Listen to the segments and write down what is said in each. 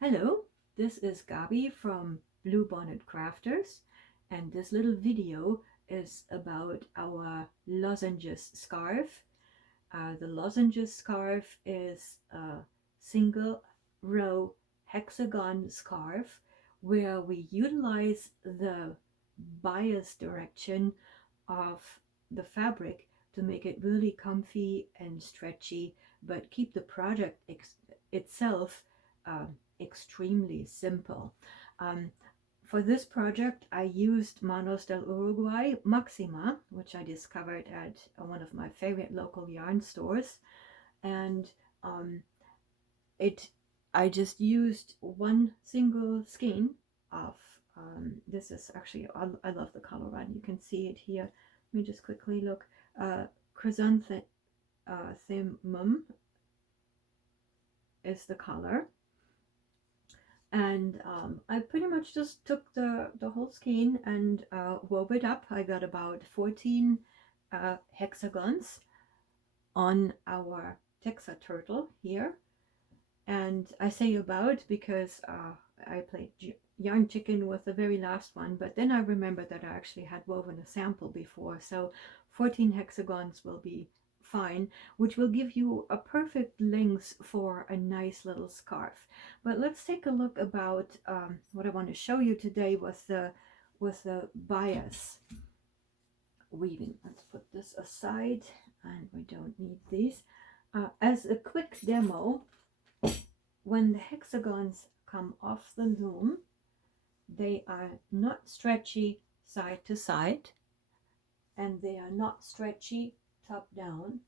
Hello, this is Gabi from Bluebonnet Crafters, and this little video is about our lozenges scarf. The lozenges scarf is a single row hexagon scarf where we utilize the bias direction of the fabric to make it really comfy and stretchy, but keep the project itself uh, extremely simple. Um, for this project, I used Manos del Uruguay Maxima, which I discovered at one of my favorite local yarn stores, and um, it. I just used one single skein of. This is actually I love the color run. You can see it here. Let me just quickly look. Chrysanthemum is the color, and I pretty much just took the whole skein and wove it up. I got about 14 hexagons on our Texa turtle here, and I say about because I played yarn chicken with the very last one, but then I remembered that I actually had woven a sample before, so 14 hexagons will be fine, which will give you a perfect length for a nice little scarf. But let's take a look about what I want to show you today with the bias weaving. Let's put this aside, and we don't need these. As a quick demo, when the hexagons come off the loom, they are not stretchy side to side, and they are not stretchy top down,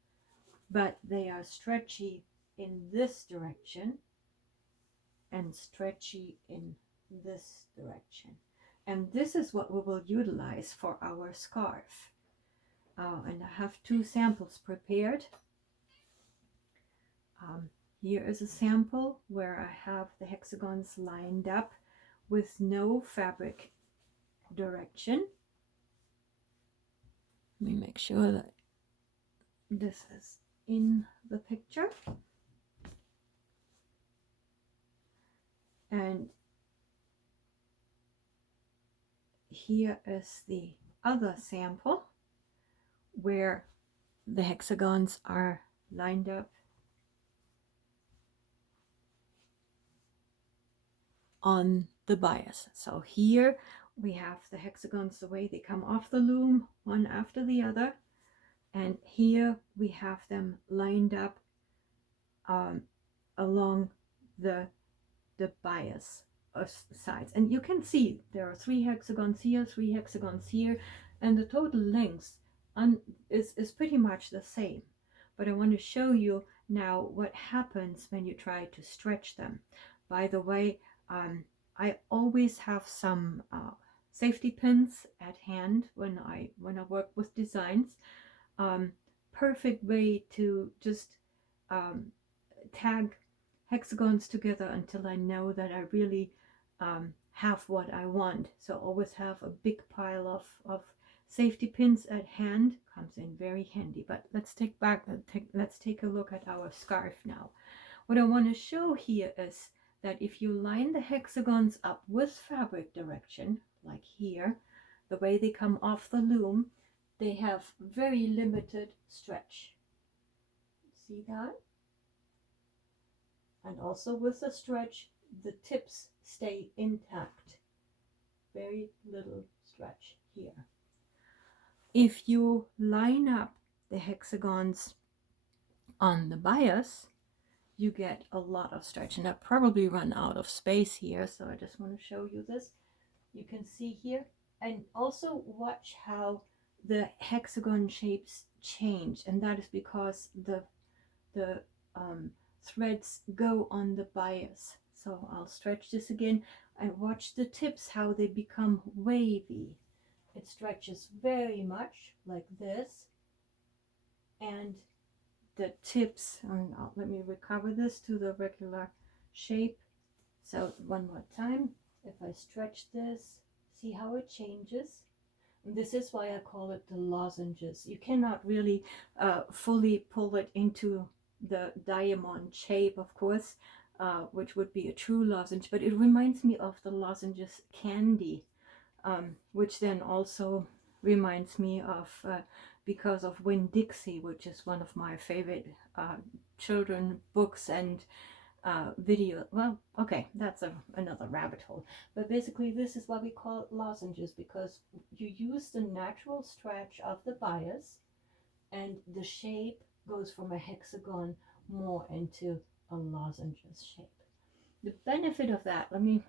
but they are stretchy in this direction and stretchy in this direction. And this is what we will utilize for our scarf. And I have two samples prepared. Here is a sample where I have the hexagons lined up with no fabric direction. Let me make sure that this is in the picture. And here is the other sample where the hexagons are lined up on the bias. So here we have the hexagons the way they come off the loom, one after the other, and here we have them lined up along the bias sides. And you can see there are 3 hexagons here, 3 hexagons here, and the total length is pretty much the same. But I want to show you now what happens when you try to stretch them. By the way, I always have some safety pins at hand when I work with designs. Perfect way to just tag hexagons together until I know that I really have what I want. So always have a big pile of safety pins at hand. Comes in very handy. But let's take a look at our scarf now. What I want to show here is that if you line the hexagons up with fabric direction, like here, the way they come off the loom, they have very limited stretch. See that? And also with the stretch, the tips stay intact. Very little stretch here. If you line up the hexagons on the bias, you get a lot of stretch. And I probably run out of space here, so I just want to show you this. You can see here, and also watch how the hexagon shapes change, and that is because the threads go on the bias. So I'll stretch this again and watch the tips, how they become wavy. It stretches very much like this, and the tips, let me recover this to the regular shape. So one more time, if I stretch this, see how it changes. And this is why I call it the lozenges. You cannot really fully pull it into the diamond shape, of course, which would be a true lozenge, but it reminds me of the Lozenges candy, which then also reminds me of, because of Winn-Dixie, which is one of my favorite children books and video. Well, okay, that's another rabbit hole. But basically, this is why we call it lozenges, because you use the natural stretch of the bias, and the shape goes from a hexagon more into a lozenges shape. The benefit of that, let me,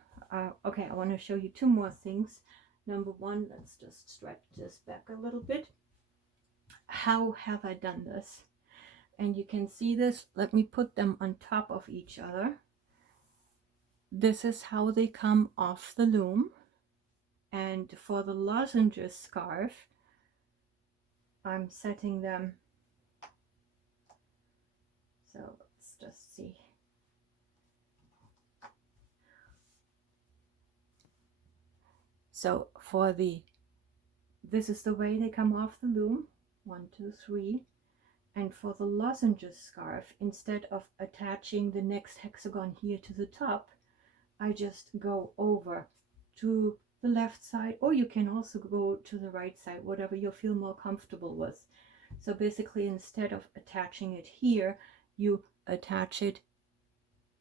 okay, I want to show you two more things. Number one, let's just stretch this back a little bit. How have I done this? And you can see this. Let me put them on top of each other. This is how they come off the loom. And for the lozenges scarf, I'm setting them. So let's just see. So for this is the way they come off the loom. 1, 2, 3. And for the lozenges scarf, instead of attaching the next hexagon here to the top, I just go over to the left side, or you can also go to the right side, whatever you feel more comfortable with. So basically, instead of attaching it here, you attach it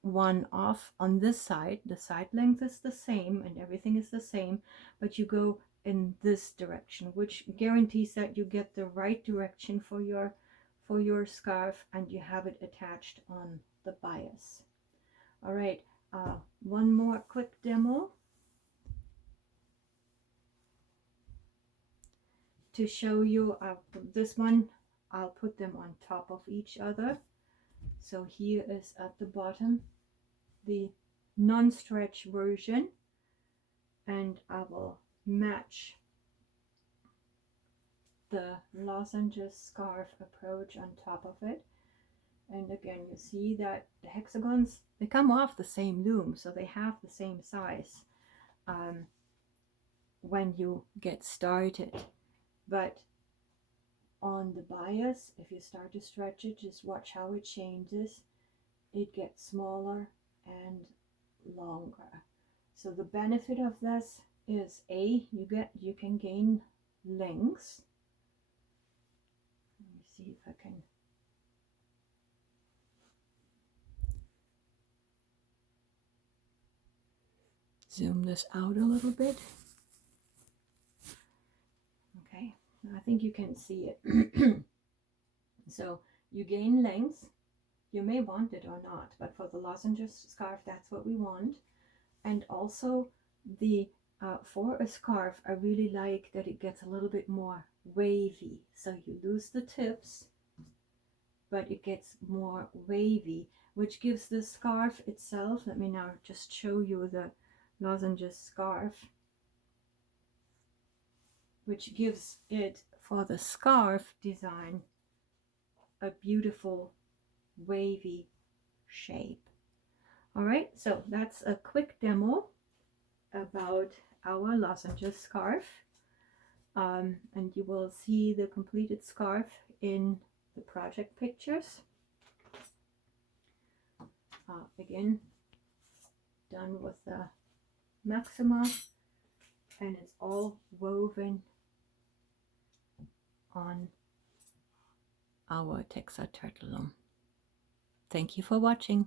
one off on this side. The side length is the same and everything is the same, but you go in this direction, which guarantees that you get the right direction for your scarf, and you have it attached on the bias. All right, one more quick demo to show you. This one, I'll put them on top of each other. So here is at the bottom the non-stretch version, and I will match the lozenges scarf approach on top of it. And again, you see that the hexagons, they come off the same loom, so they have the same size when you get started. But on the bias, if you start to stretch it, just watch how it changes. It gets smaller and longer. So the benefit of this is you can gain length. Let me see if I can zoom this out a little bit. Okay, I think you can see it. So you gain length. You may want it or not, but for the lozenges scarf, that's what we want. And also for a scarf, I really like that it gets a little bit more wavy. So you lose the tips, but it gets more wavy, which gives the scarf itself. Let me now just show you the lozenges scarf, which gives it, for the scarf design, a beautiful wavy shape. All right, so that's a quick demo about our lozenges scarf, and you will see the completed scarf in the project pictures. Again, done with the maxima, and it's all woven on our Texas turtle loom. Thank you for watching.